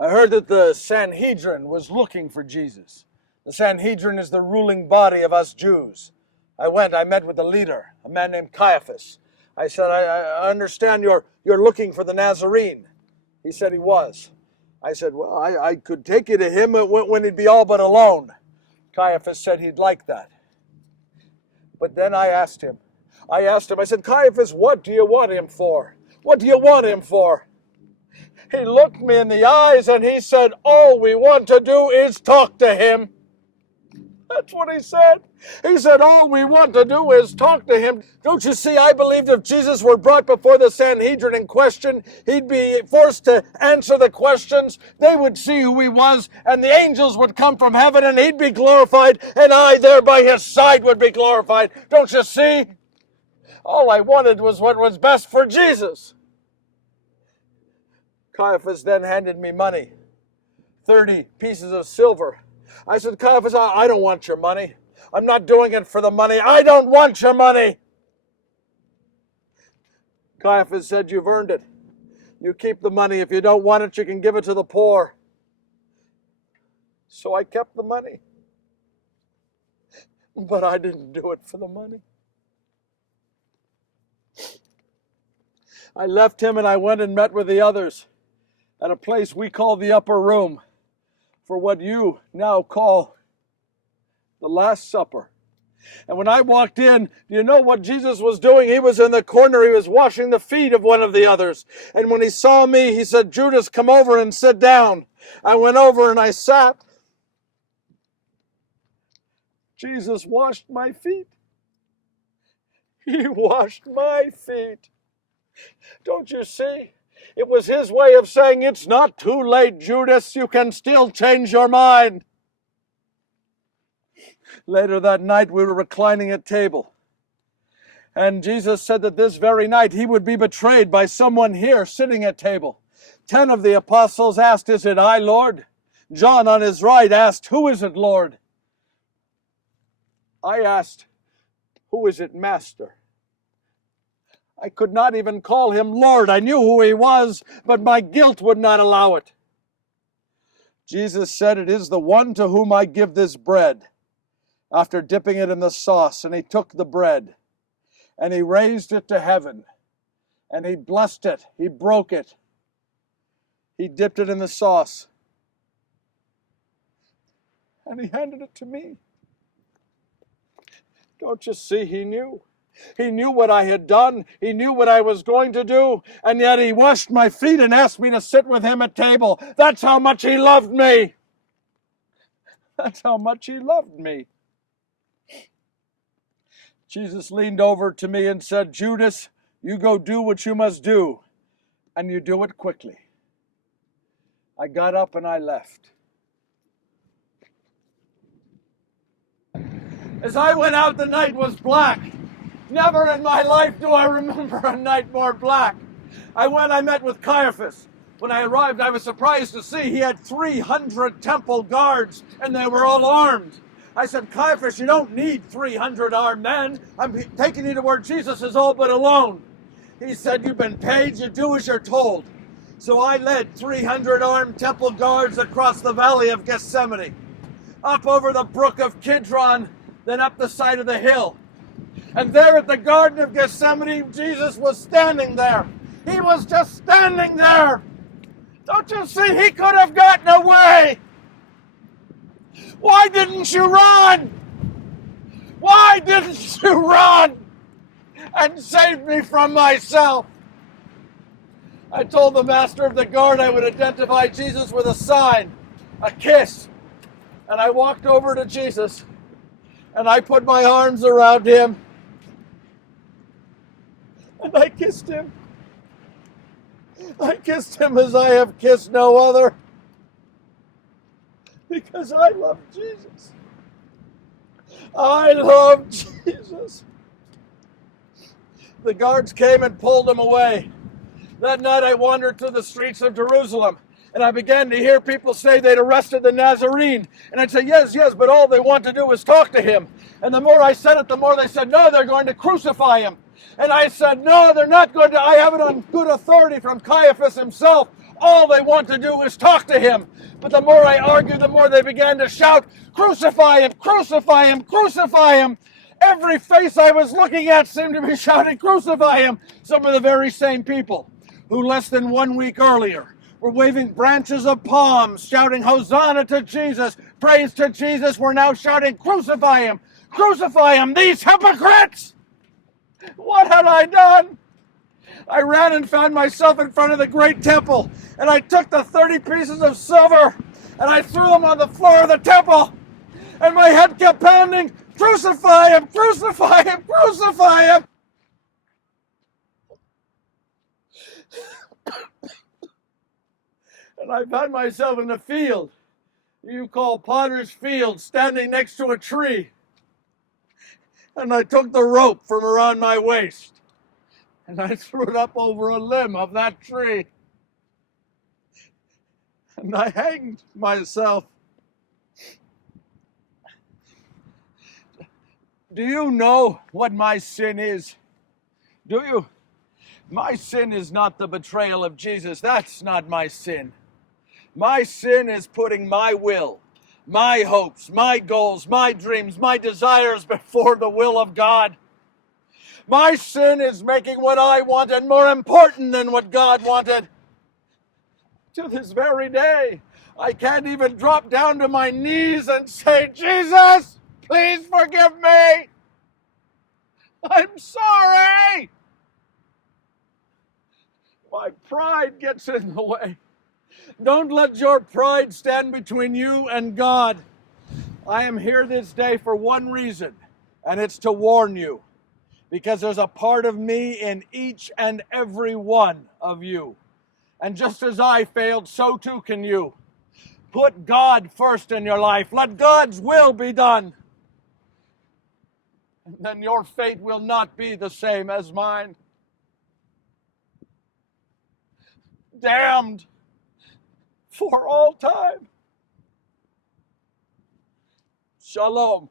I heard that the Sanhedrin was looking for Jesus. The Sanhedrin is the ruling body of us Jews. I met with the leader, a man named Caiaphas. I said, I understand you're looking for the Nazarene. He said he was. I said, well, I could take you to him when he'd be all but alone. Caiaphas said he'd like that. But then I asked him, I said, Caiaphas, what do you want him for? What do you want him for? He looked me in the eyes and he said, all we want to do is talk to him. That's what he said. He said, all we want to do is talk to him. Don't you see, I believed if Jesus were brought before the Sanhedrin in question, he'd be forced to answer the questions. They would see who he was, and the angels would come from heaven, and he'd be glorified, and I there by his side would be glorified. Don't you see? All I wanted was what was best for Jesus. Caiaphas then handed me money, 30 pieces of silver. I said, Caiaphas, I don't want your money. I'm not doing it for the money. I don't want your money. Caiaphas said, you've earned it. You keep the money. If you don't want it, you can give it to the poor. So I kept the money. But I didn't do it for the money. I left him and I went and met with the others at a place we call the upper room, for what you now call the Last Supper. And when I walked in, do you know what Jesus was doing? He was in the corner. He was washing the feet of one of the others. And when he saw me, he said, Judas, come over and sit down. I went over and I sat. Jesus washed my feet. He washed my feet. Don't you see? It was his way of saying, it's not too late, Judas. You can still change your mind. Later that night, we were reclining at table. And Jesus said that this very night he would be betrayed by someone here sitting at table. 10 of the apostles asked, is it I, Lord? John on his right asked, who is it, Lord? I asked, who is it, Master? I could not even call him Lord. I knew who he was, but my guilt would not allow it. Jesus said, it is the one to whom I give this bread. After dipping it in the sauce, and he took the bread, and he raised it to heaven, and he blessed it, he broke it, he dipped it in the sauce, and he handed it to me. Don't you see, he knew. He knew what I had done. He knew what I was going to do. And yet he washed my feet and asked me to sit with him at table. That's how much he loved me. That's how much he loved me. Jesus leaned over to me and said, Judas, you go do what you must do. And you do it quickly. I got up and I left. As I went out, the night was black. Never in my life do I remember a night more black. I met with Caiaphas. When I arrived, I was surprised to see he had 300 temple guards, and they were all armed. I said, Caiaphas, you don't need 300 armed men. I'm taking you to where Jesus is all but alone. He said, you've been paid, you do as you're told. So I led 300 armed temple guards across the valley of Gethsemane, up over the brook of Kidron, then up the side of the hill. And there at the Garden of Gethsemane, Jesus was standing there. He was just standing there. Don't you see? He could have gotten away. Why didn't you run? Why didn't you run and save me from myself? I told the master of the guard I would identify Jesus with a sign, a kiss. And I walked over to Jesus and I put my arms around him. And I kissed him. I kissed him as I have kissed no other. Because I love Jesus. I love Jesus. The guards came and pulled him away. That night I wandered through the streets of Jerusalem. And I began to hear people say they'd arrested the Nazarene. And I'd say, yes, but all they want to do is talk to him. And the more I said it, the more they said, no, they're going to crucify him. And I said, no, they're not going to. I have it on good authority from Caiaphas himself. All they want to do is talk to him. But the more I argued, the more they began to shout, "Crucify him! Crucify him! Crucify him!" Every face I was looking at seemed to be shouting, "Crucify him!" Some of the very same people who less than 1 week earlier were waving branches of palms, shouting, "Hosanna to Jesus! Praise to Jesus!" were now shouting, "Crucify him! Crucify him! These hypocrites!" What had I done? I ran and found myself in front of the great temple, and I took the 30 pieces of silver and I threw them on the floor of the temple, and my head kept pounding, "Crucify him! Crucify him! Crucify him!" And I found myself in the field you call Potter's Field, standing next to a tree. And I took the rope from around my waist and I threw it up over a limb of that tree. And I hanged myself. Do you know what my sin is? Do you? My sin is not the betrayal of Jesus. That's not my sin. My sin is putting my will, my hopes, my goals, my dreams, my desires before the will of God. My sin is making what I wanted more important than what God wanted. To this very day, I can't even drop down to my knees and say, "Jesus, please forgive me. I'm sorry." My pride gets in the way. Don't let your pride stand between you and God. I am here this day for one reason, and it's to warn you, because there's a part of me in each and every one of you. And just as I failed, so too can you. Put God first in your life. Let God's will be done. And then your fate will not be the same as mine. Damned for all time. Shalom.